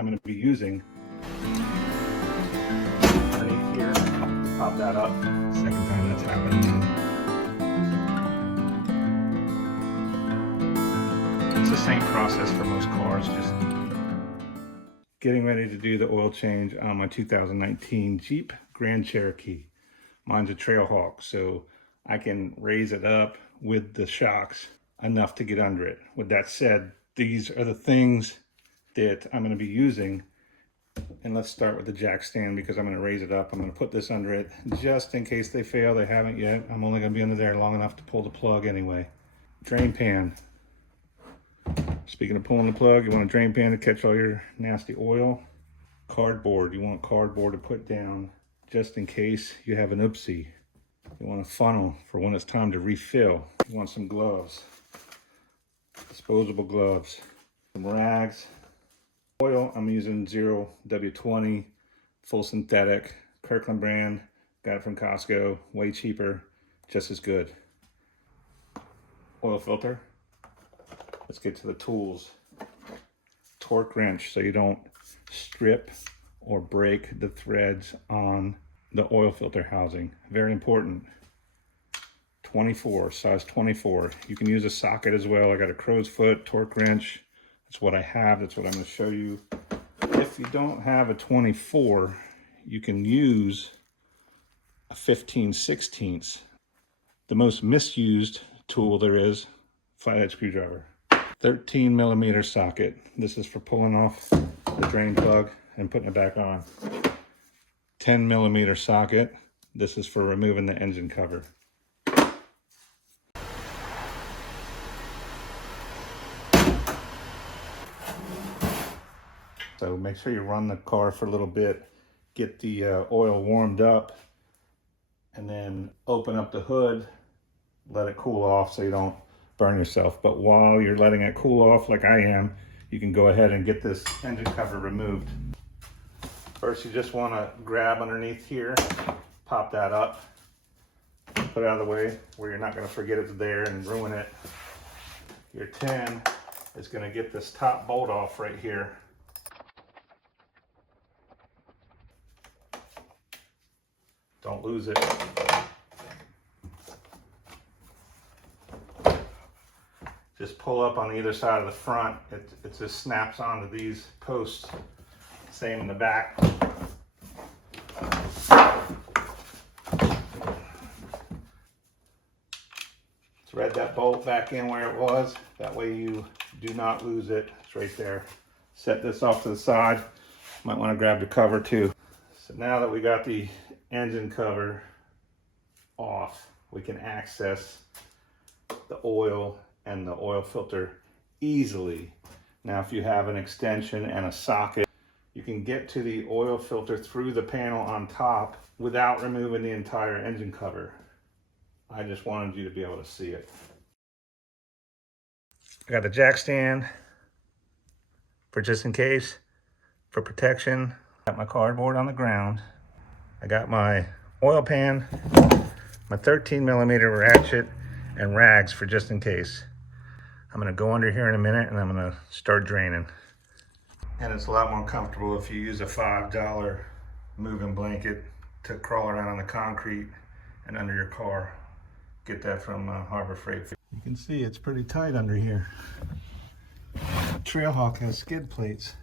I'm going to be using underneath here. Pop that up. Second time that's happened. It's the same process for most cars, just getting ready to do the oil change on my 2019 Jeep Grand Cherokee. Mine's a Trailhawk, so I can raise it up with the shocks enough to get under it. With that said, these are the things that I'm going to be using. And let's start with the jack stand because I'm going to raise it up. I'm going to put this under it just in case they fail. They haven't yet. I'm only going to be under there long enough to pull the plug anyway. Drain pan. Speaking of pulling the plug, you want a drain pan to catch all your nasty oil. Cardboard. You want cardboard to put down just in case you have an oopsie. You want a funnel for when it's time to refill. You want some gloves. Disposable gloves. Some rags. Oil, I'm using 0W20, full synthetic, Kirkland brand, got it from Costco, way cheaper, just as good. Oil filter. Let's get to the tools. Torque wrench so you don't strip or break the threads on the oil filter housing. Very important. 24, size 24. You can use a socket as well. I got a crow's foot, torque wrench. That's what I have. That's what I'm going to show you. If you don't have a 24, you can use a 15/16. The most misused tool there is, flathead screwdriver. 13mm socket. This is for pulling off the drain plug and putting it back on. 10mm socket. This is for removing the engine cover. So make sure you run the car for a little bit, get the oil warmed up, and then open up the hood, let it cool off so you don't burn yourself. But while you're letting it cool off like I am, you can go ahead and get this engine cover removed. First, you just want to grab underneath here, pop that up, put it out of the way where you're not going to forget it's there and ruin it. Your 10 is going to get this top bolt off right here. Don't lose it. Just pull up on either side of the front. It just snaps onto these posts. Same in the back. Thread that bolt back in where it was. That way you do not lose it. It's right there. Set this off to the side. Might want to grab the cover too. So now that we got the engine cover off, we can access the oil and the oil filter easily. Now if you have an extension and a socket, you can get to the oil filter through the panel on top without removing the entire engine cover. I just wanted you to be able to see it. I got the jack stand for just in case, for protection. Got my cardboard on the ground. I got my oil pan, my 13mm ratchet, and rags for just in case. I'm gonna go under here in a minute and I'm gonna start draining. And it's a lot more comfortable if you use a $5 moving blanket to crawl around on the concrete and under your car. Get that from Harbor Freight. You can see it's pretty tight under here. Trailhawk has skid plates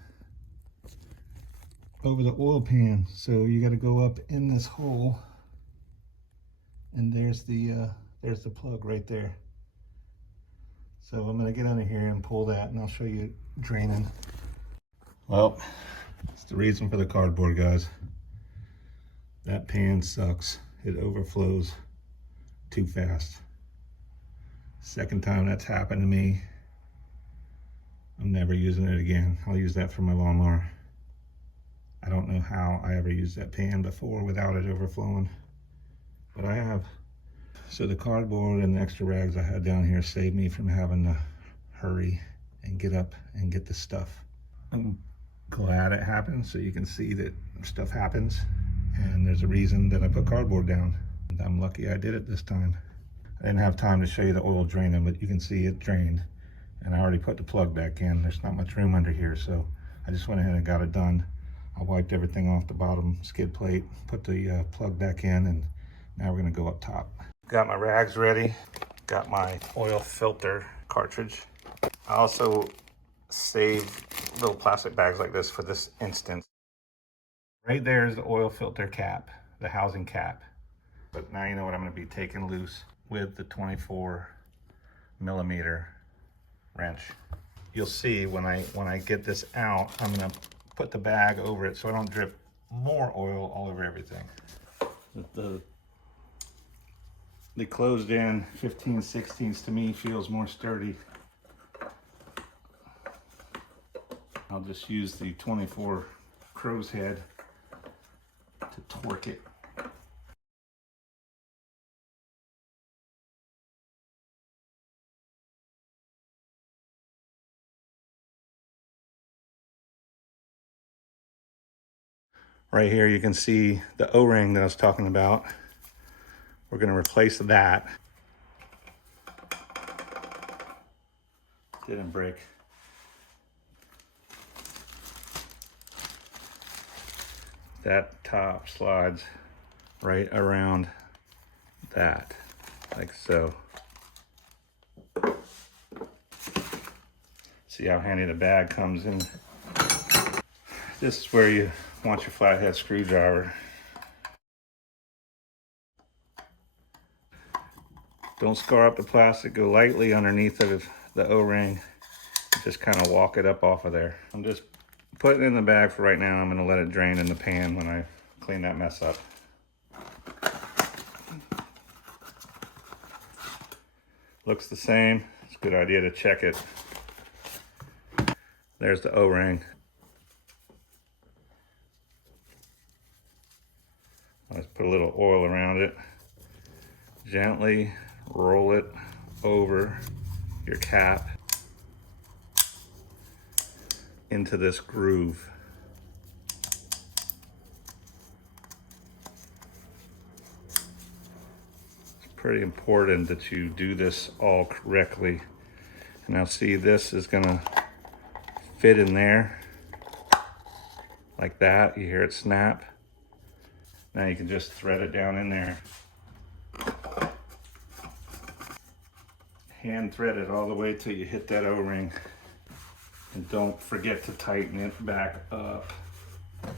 over the oil pan, so you got to go up in this hole, and there's the plug right there. So I'm going to get under here and pull that, and I'll show you draining. Well, it's the reason for the cardboard, guys. That pan sucks. It overflows too fast. Second time that's happened to me. I'm never using it again. I'll use that for my lawnmower. I don't know how I ever used that pan before without it overflowing, but I have. So the cardboard and the extra rags I had down here saved me from having to hurry and get up and get the stuff. I'm glad it happened, so you can see that stuff happens, and there's a reason that I put cardboard down. And I'm lucky I did it this time. I didn't have time to show you the oil draining, but you can see it drained, and I already put the plug back in. There's not much room under here, so I just went ahead and got it done. I wiped everything off the bottom skid plate, put the plug back in, and now we're gonna go up top. Got my rags ready, got my oil filter cartridge. I also saved little plastic bags like this for this instance. Right there is the oil filter cap, the housing cap. But now you know what I'm gonna be taking loose with the 24mm wrench. You'll see when I get this out, I'm gonna put the bag over it so I don't drip more oil all over everything. The closed in 15/16 to me feels more sturdy. I'll just use the 24 crow's head to torque it. Right here you can see the O-ring that I was talking about. We're going to replace that. Didn't break. That top slides right around that, like so. See how handy the bag comes in. This is where you want your flathead screwdriver. Don't scar up the plastic, go lightly underneath of the O-ring. Just kind of walk it up off of there. I'm just putting it in the bag for right now. I'm gonna let it drain in the pan when I clean that mess up. Looks the same. It's a good idea to check it. There's the O-ring. Let's put a little oil around it. Gently roll it over your cap into this groove. It's pretty important that you do this all correctly. And now see, this is gonna fit in there like that. You hear it snap. Now you can just thread it down in there. Hand thread it all the way till you hit that O-ring. And don't forget to tighten it back up. I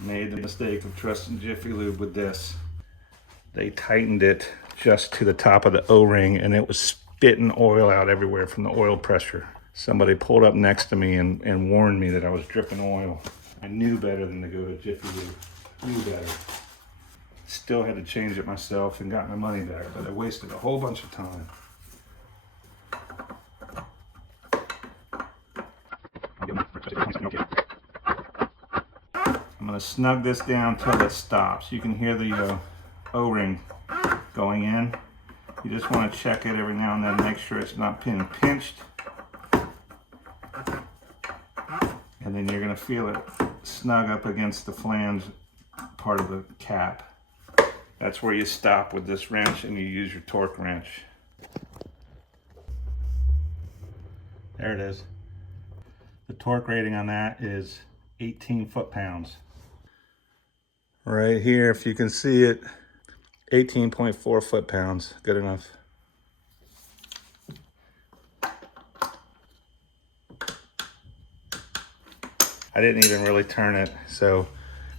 made the mistake of trusting Jiffy Lube with this. They tightened it just to the top of the O-ring and it was spitting oil out everywhere from the oil pressure. Somebody pulled up next to me and warned me that I was dripping oil. I knew better than to go to Jiffy Lube. Knew better. Still had to change it myself and got my money back, but I wasted a whole bunch of time. I'm gonna snug this down till it stops. You can hear the O-ring going in. You just want to check it every now and then, make sure it's not pinched. And then you're gonna feel it snug up against the flange part of the cap. That's where you stop with this wrench and you use your torque wrench. There it is. The torque rating on that is 18 foot-pounds. Right here, if you can see it, 18.4 foot-pounds, good enough. I didn't even really turn it, so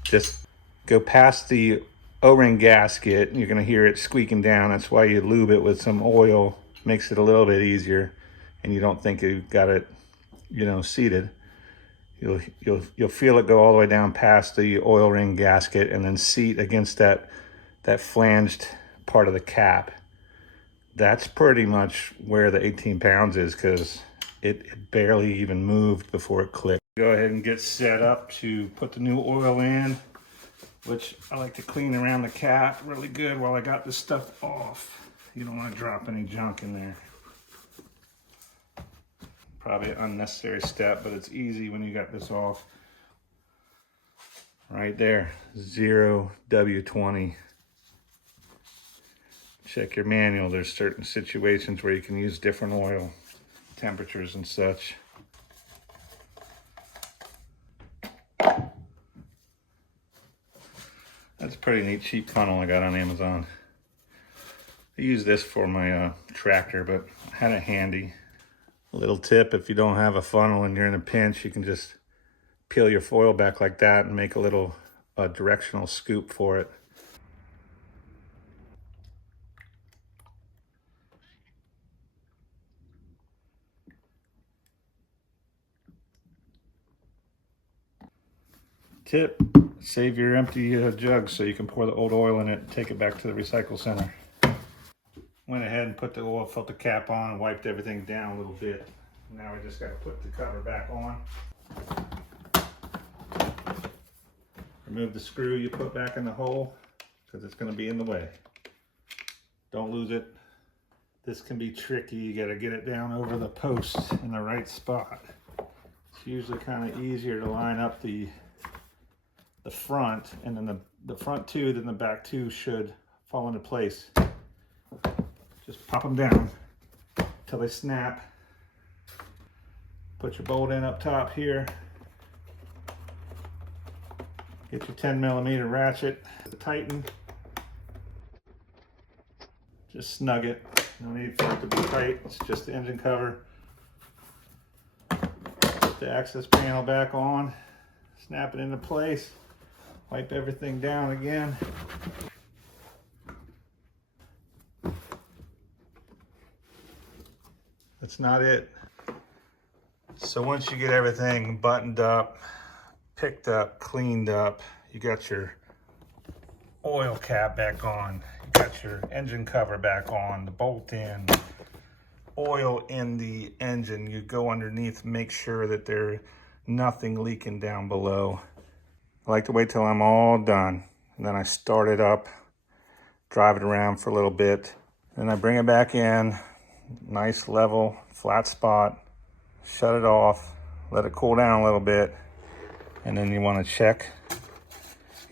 just go past the O-ring gasket. You're gonna hear it squeaking down. That's why you lube it with some oil, makes it a little bit easier, and you don't think you got it, seated. You'll feel it go all the way down past the oil ring gasket and then seat against that flanged part of the cap. That's pretty much where the 18 pounds is, because it barely even moved before it clicked. Go ahead and get set up to put the new oil in, which I like to clean around the cap really good while I got this stuff off. You don't want to drop any junk in there. Probably an unnecessary step, but it's easy when you got this off. Right there, 0W20. Check your manual. There's certain situations where you can use different oil temperatures and such. That's a pretty neat cheap funnel I got on Amazon. I use this for my tractor, but I had it handy. A little tip, if you don't have a funnel and you're in a pinch, you can just peel your foil back like that and make a little directional scoop for it. Tip, save your empty jug so you can pour the old oil in it and take it back to the recycle center. Went ahead and put the oil filter cap on and wiped everything down a little bit. Now we just got to put the cover back on. Remove the screw you put back in the hole because it's going to be in the way. Don't lose it. This can be tricky. You got to get it down over the post in the right spot. It's usually kind of easier to line up the front, and then the front two, then the back two should fall into place. Just pop them down until they snap. Put your bolt in up top here. Get your 10mm ratchet, tighten. Just snug it. No need for it to be tight. It's just the engine cover. Put the access panel back on. Snap it into place. Wipe everything down again. That's not it. So once you get everything buttoned up, picked up, cleaned up, you got your oil cap back on, you got your engine cover back on, the bolt in, oil in the engine. You go underneath, make sure that there's nothing leaking down below. I like to wait till I'm all done, and then I start it up, drive it around for a little bit, then I bring it back in, nice level, flat spot, shut it off, let it cool down a little bit, and then you want to check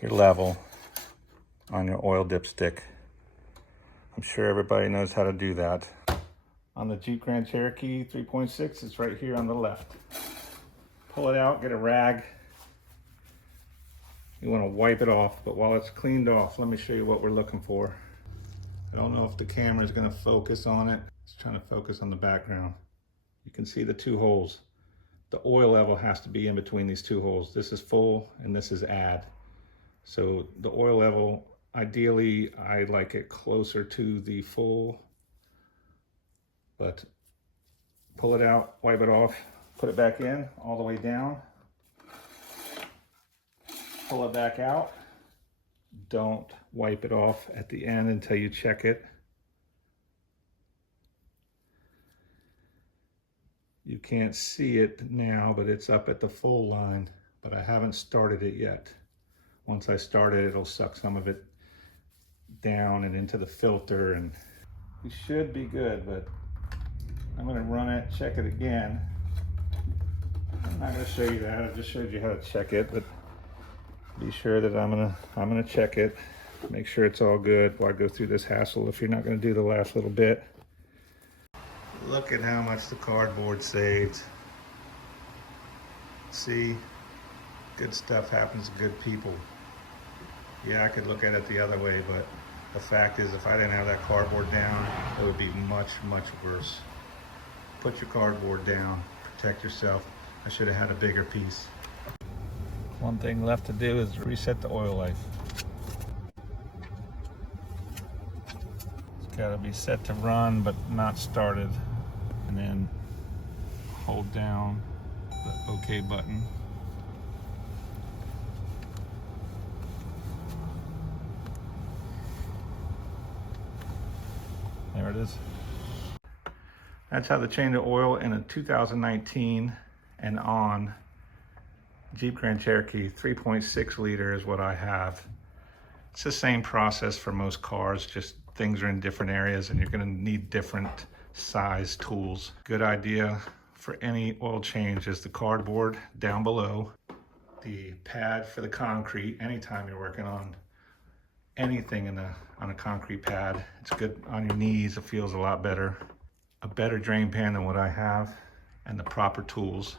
your level on your oil dipstick. I'm sure everybody knows how to do that. On the Jeep Grand Cherokee 3.6, it's right here on the left. Pull it out, get a rag. You want to wipe it off, but while it's cleaned off, let me show you what we're looking for. I don't know if the camera is going to focus on it. It's trying to focus on the background. You can see the two holes. The oil level has to be in between these two holes. This is full and this is add. So the oil level, ideally, I like it closer to the full, but pull it out, wipe it off, put it back in all the way down. Pull it back out. Don't wipe it off at the end until you check it. You can't see it now, but it's up at the full line, but I haven't started it yet. Once I start it, it'll suck some of it down and into the filter, and we should be good, but I'm gonna run it, check it again. I'm not gonna show you that, I just showed you how to check it, but be sure that I'm gonna check it, make sure it's all good while I go through this hassle if you're not gonna do the last little bit. Look at how much the cardboard saved. See, good stuff happens to good people. Yeah, I could look at it the other way, but the fact is, if I didn't have that cardboard down, it would be much, much worse. Put your cardboard down, protect yourself. I should have had a bigger piece. One thing left to do is reset the oil life. It's got to be set to run, but not started. And then hold down the OK button. There it is. That's how to change the oil in a 2019 and on Jeep Grand Cherokee 3.6 liter is what I have. It's the same process for most cars, just things are in different areas and you're gonna need different size tools. Good idea for any oil change is the cardboard down below, the pad for the concrete. Anytime you're working on anything on a concrete pad, it's good on your knees, it feels a lot better. A better drain pan than what I have, and the proper tools.